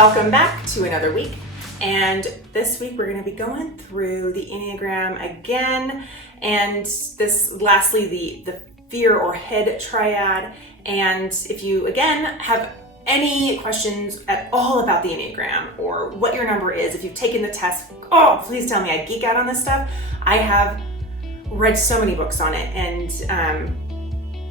Welcome back to another week. And this week we're going to be going through the Enneagram again. And lastly, the fear or head triad. And if you, again, have any questions at all about the Enneagram or what your number is, if you've taken the test, please tell me. I geek out on this stuff. I have read so many books on it, and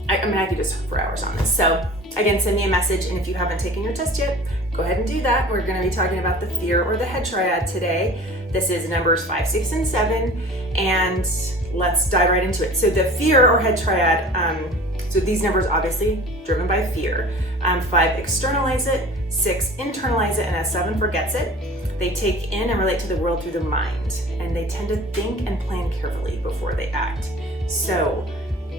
I could just talk for hours on this. So again, send me a message, and if you haven't taken your test yet, go ahead and do that. We're going to be talking about the fear or the head triad today. This is numbers 5, 6, and 7, and let's dive right into it. So the fear or head triad, so these numbers obviously driven by fear. 5 externalize it, 6 internalize it, and a 7 forgets it. They take in and relate to the world through the mind, and they tend to think and plan carefully before they act. So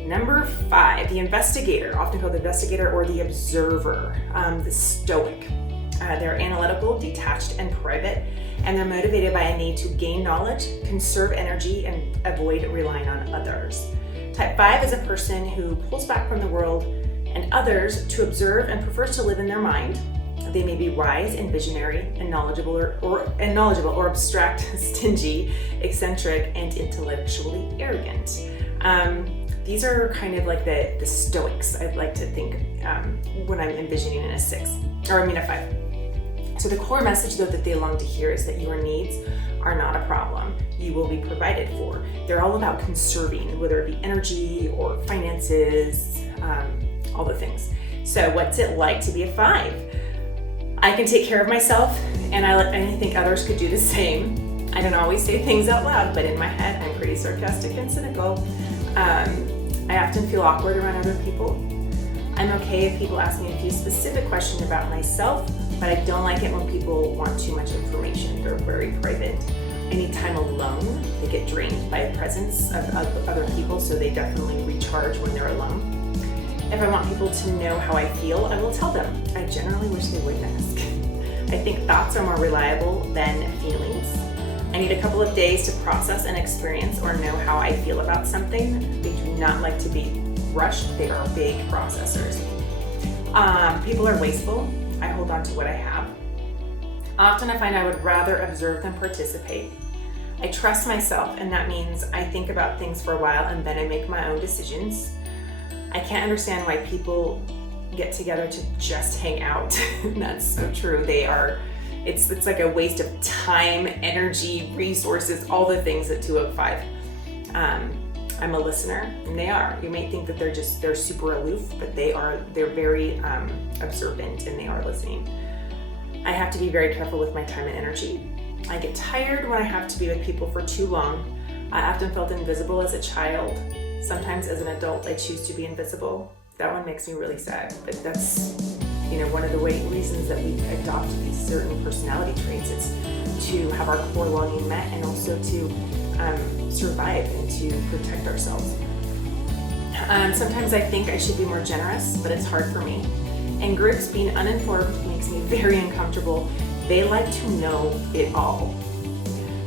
number 5, the investigator, often called the investigator or the observer, the stoic. They're analytical, detached, and private, and they're motivated by a need to gain knowledge, conserve energy, and avoid relying on others. Type 5 is a person who pulls back from the world and others to observe and prefers to live in their mind. They may be wise and visionary and knowledgeable or abstract, stingy, eccentric, and intellectually arrogant. These are kind of like the stoics, I'd like to think, when I'm envisioning in a 5. So the core message, though, that they long to hear is that your needs are not a problem. You will be provided for. They're all about conserving, whether it be energy or finances, all the things. So what's it like to be a 5? I can take care of myself, and I think others could do the same. I don't always say things out loud, but in my head, I'm pretty sarcastic and cynical. I often feel awkward around other people. I'm okay if people ask me a few specific questions about myself, but I don't like it when people want too much information. They're very private. I need time alone. They get drained by the presence of other people, so they definitely recharge when they're alone. If I want people to know how I feel, I will tell them. I generally wish they wouldn't ask. I think thoughts are more reliable than feelings. I need a couple of days to process and experience or know how I feel about something. They do not like to be rushed. They are big processors. People are wasteful. I hold on to what I have. Often I find I would rather observe than participate. I trust myself, and that means I think about things for a while and then I make my own decisions. I can't understand why people get together to just hang out. That's so true. It's like a waste of time, energy, resources, all the things that 2 of 5. I'm a listener, and they are. You may think that they're super aloof, but they're very observant, and they are listening. I have to be very careful with my time and energy. I get tired when I have to be with people for too long. I often felt invisible as a child. Sometimes as an adult, I choose to be invisible. That one makes me really sad, but that's one of the reasons that we adopt these certain personality traits. It's to have our core longing met, and also to survive and to protect ourselves. Sometimes I think I should be more generous, but it's hard for me. In groups, being uninformed makes me very uncomfortable. They like to know it all.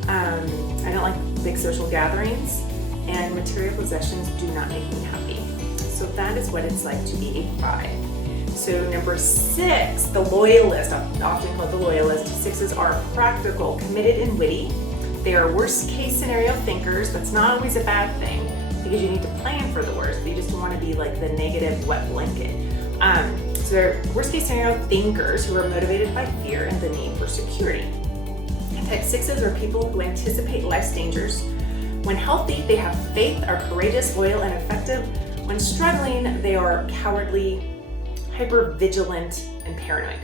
I don't like big social gatherings, and material possessions do not make me happy. So that is what it's like to be a 5. So number 6, the loyalist, often called the loyalist. 6s are practical, committed, and witty. They are worst case scenario thinkers. That's not always a bad thing, because you need to plan for the worst, but you just don't want to be like the negative wet blanket. So they're worst case scenario thinkers who are motivated by fear and the need for security. And type 6s are people who anticipate life's dangers. When healthy, they have faith, are courageous, loyal, and effective. When struggling, they are cowardly, hyper-vigilant, and paranoid.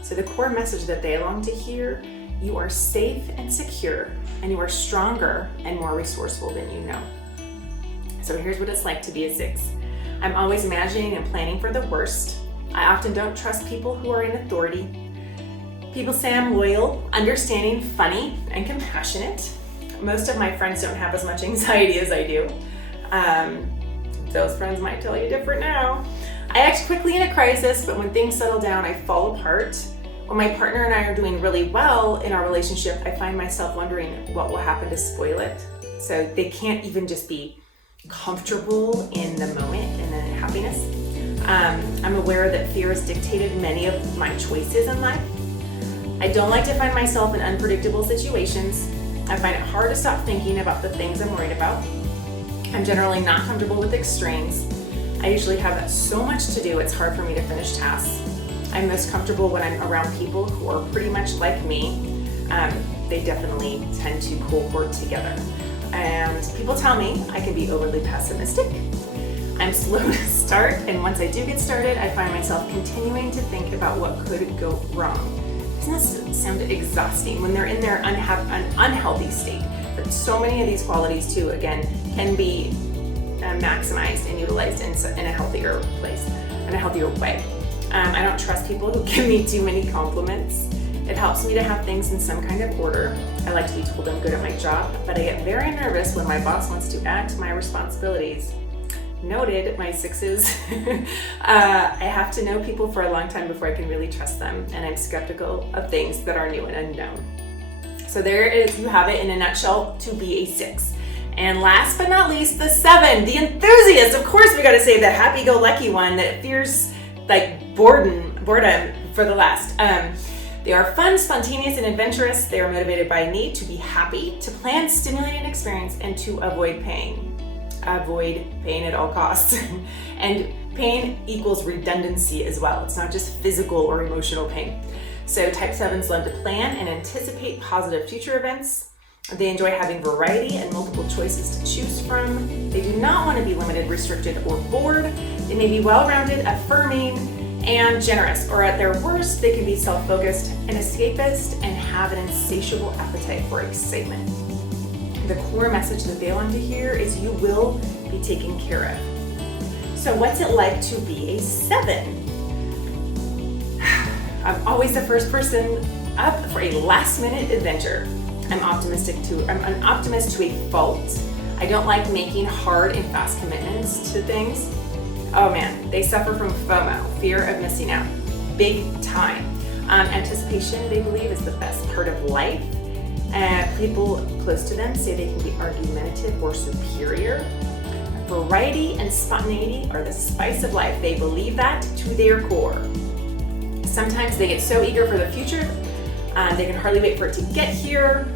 So the core message that they long to hear: you are safe and secure, and you are stronger and more resourceful than you know. So here's what it's like to be a 6. I'm always imagining and planning for the worst. I often don't trust people who are in authority. People say I'm loyal, understanding, funny, and compassionate. Most of my friends don't have as much anxiety as I do. Those friends might tell you different now. I act quickly in a crisis, but when things settle down, I fall apart. When my partner and I are doing really well in our relationship, I find myself wondering what will happen to spoil it. So they can't even just be comfortable in the moment and the happiness. I'm aware that fear has dictated many of my choices in life. I don't like to find myself in unpredictable situations. I find it hard to stop thinking about the things I'm worried about. I'm generally not comfortable with extremes. I usually have so much to do, it's hard for me to finish tasks. I'm most comfortable when I'm around people who are pretty much like me. They definitely tend to cohort together. And people tell me I can be overly pessimistic. I'm slow to start, and once I do get started, I find myself continuing to think about what could go wrong. Doesn't that sound exhausting when they're in their unhealthy state? But so many of these qualities too, again, can be maximized and utilized in a healthier place, in a healthier way. I don't trust people who give me too many compliments. It helps me to have things in some kind of order. I like to be told I'm good at my job, but I get very nervous when my boss wants to add to my responsibilities. Noted, my sixes. I have to know people for a long time before I can really trust them, and I'm skeptical of things that are new and unknown. So there is, you have it in a nutshell, to be a 6. And last but not least, the 7, the enthusiast. Of course, we got to say that happy-go-lucky one that fears like boredom for the last. They are fun, spontaneous, and adventurous. They are motivated by a need to be happy, to plan stimulating experience, and to avoid pain. Avoid pain at all costs. And pain equals redundancy as well. It's not just physical or emotional pain. So type 7s love to plan and anticipate positive future events. They enjoy having variety and multiple choices to choose from. They do not want to be limited, restricted, or bored. They may be well-rounded, affirming, and generous, or at their worst, they can be self-focused and escapist and have an insatiable appetite for excitement. The core message that they want to hear is you will be taken care of. So what's it like to be a 7? I'm always the first person up for a last-minute adventure. I'm an optimist to a fault. I don't like making hard and fast commitments to things. Oh man, they suffer from FOMO, fear of missing out, big time. Anticipation, they believe, is the best part of life. People close to them say they can be argumentative or superior. Variety and spontaneity are the spice of life. They believe that to their core. Sometimes they get so eager for the future, they can hardly wait for it to get here.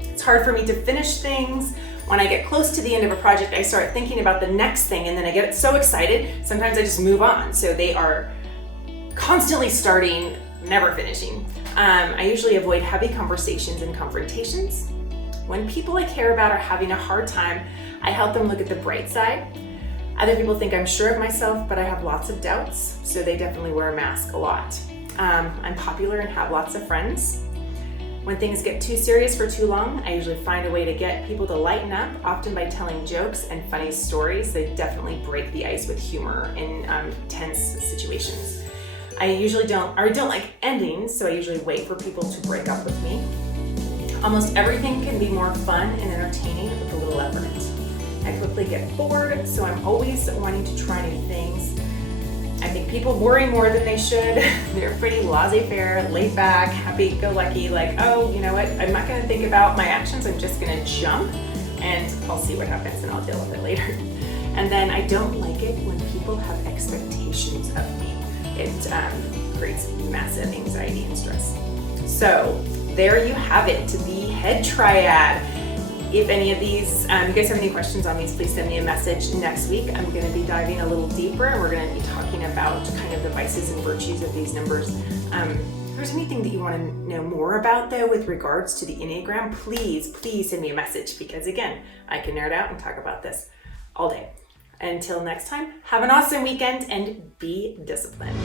It's hard for me to finish things. When I get close to the end of a project, I start thinking about the next thing, and then I get so excited, sometimes I just move on. So they are constantly starting, never finishing. I usually avoid heavy conversations and confrontations. When people I care about are having a hard time, I help them look at the bright side. Other people think I'm sure of myself, but I have lots of doubts, so they definitely wear a mask a lot. I'm popular and have lots of friends. When things get too serious for too long, I usually find a way to get people to lighten up, often by telling jokes and funny stories. They definitely break the ice with humor in tense situations. I don't like endings, so I usually wait for people to break up with me. Almost everything can be more fun and entertaining with a little effort. I quickly get bored, so I'm always wanting to try new things. I think people worry more than they should. They're pretty laissez-faire, laid back, happy-go-lucky, like, oh, you know what, I'm not gonna think about my actions, I'm just gonna jump and I'll see what happens and I'll deal with it later. And then I don't like it when people have expectations of me. It creates massive anxiety and stress. So there you have it, the Head Triad. If any of these, you guys have any questions on these, please send me a message next week. I'm going to be diving a little deeper, and we're going to be talking about kind of the vices and virtues of these numbers. If there's anything that you want to know more about, though, with regards to the Enneagram, please send me a message, because again, I can nerd out and talk about this all day. Until next time, have an awesome weekend and be disciplined.